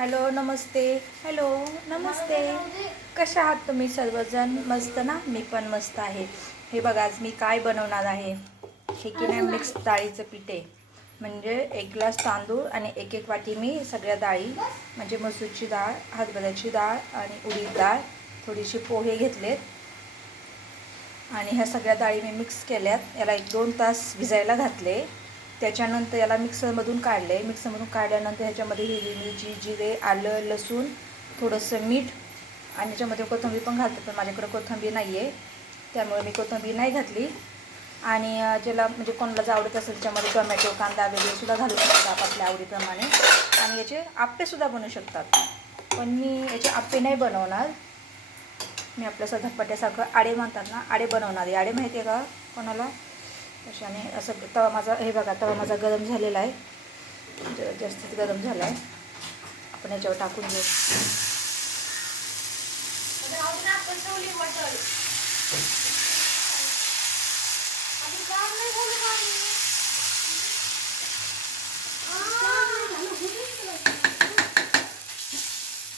Hello नमस्ते. Hello नमस्ते. कशा आहात तुम्ही सर्वजण? मस्त ना? मी पण मस्त आहे. हे बघा आज मी काय बनवणार आहे? हे की नाही मिक्स डाळीचं पीठ म्हणजे एक ग्लास तांदूळ आणि एक एक वाटी मी सगळ्या डाळी म्हणजे मसूरची डाळ हरभऱ्याची डाळ आणि उडीद डाळ थोडीशी पोहे घेतलेत. आणि ह्या सगळ्या डाळी मी मिक्स केल्यात. याला एक दोन तास भिजायला घातले. त्याच्यानंतर याला मिक्सरमधून काढले मिक्सरमधून काढल्यानंतर ह्याच्यामध्ये हिरवी मिरची जिरे आलं लसूण थोडंसं मीठ आणि ह्याच्यामध्ये कोथंबीर पण घालते पण माझ्याकडे कोथंबीर नाही आहे त्यामुळे मी कोथंबीर नाही घातली. आणि ज्याला म्हणजे कोणाला जर आवडत असेल त्याच्यामध्ये टोमॅटो कांदा वगैरे सुद्धा घालू शकतात आपल्या आवडीप्रमाणे. आणि याचे आप्पेसुद्धा बनवू शकतात. पण मी याचे आप्पे नाही बनवणार. मी आपलं धपाट्यासारखं आडे म्हणतात ना आडे बनवणार आहे. आडे माहिती आहे का कोणाला? अशाने असं तवा माझा हे बघा तवा माझा गरम झालेला आहे. ज- जास्तीत गरम झाला आहे. आपण याच्यावर टाकून घेऊ.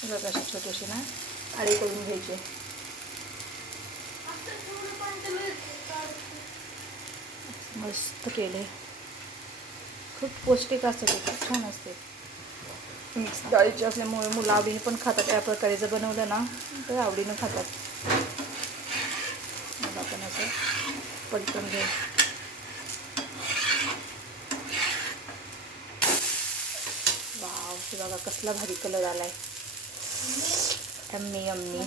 बघा अशी छोटीशी ना आळी करून घ्यायचे. मस्त केले खूप पौष्टिक असते ते खूप छान असते. मिक्स डाळीचे असल्यामुळे मुलं आवडीने पण खातात. या प्रकारे जर बनवलं ना तर आवडीनं खातात. मग आपण असं पलटून घेऊ. वाव हे बघा कसला भारी कलर आला आहे अम्मी यम्मी.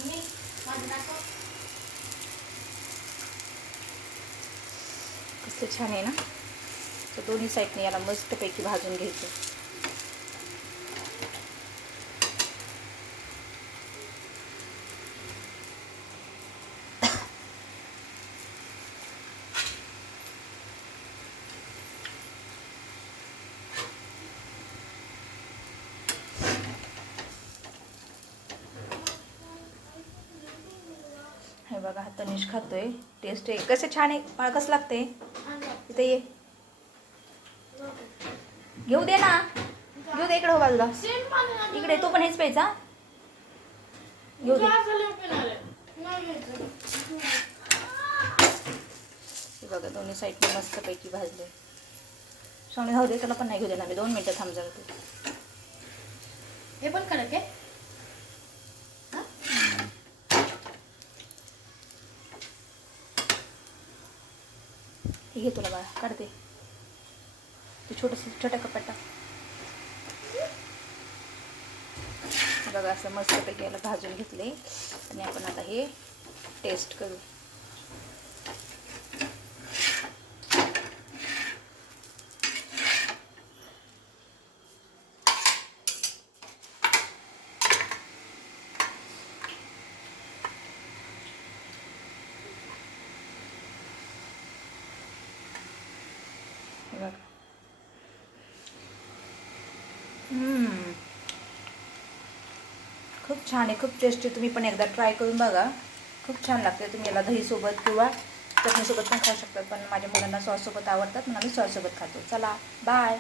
कसं छान आहे ना? तर दोन्ही साईडने याला मस्तपैकी भाजून घ्यायचं. हे बघा हा तनिष खातोय. टेस्ट आहे. कसे छान आहे. मला कसं लागते इथे ये. घेऊ दे ना. घेऊ दे इकडे हो बाजूला. इकडे तू पण हेच प्यायचा? घेऊ दे. बघा दोन्ही साईडने मस्तपैकी भाजले. स्वामी जाऊ दे त्याला पण नाही घेऊ देणार मी. दोन मिनटं थांब जाते हे पण कडक आहे हे घे तुला बाळा काढते. ते छोटंसं छोट्या कपात टाक बघा असं मस्तपैकी याला भाजून घेतले. आणि आपण आता हे टेस्ट करू हे बघा हम्म. खूप छान आहे खूप टेस्टी तुम्ही पण एकदा ट्राय करून बघा. खूप छान लागते तुम्ही याला दहीसोबत किंवा चटणीसोबत पण खाऊ शकता पण माझ्या मुलांना सॉससोबत आवडतात म्हणून आम्ही सॉससोबत खातो. चला बाय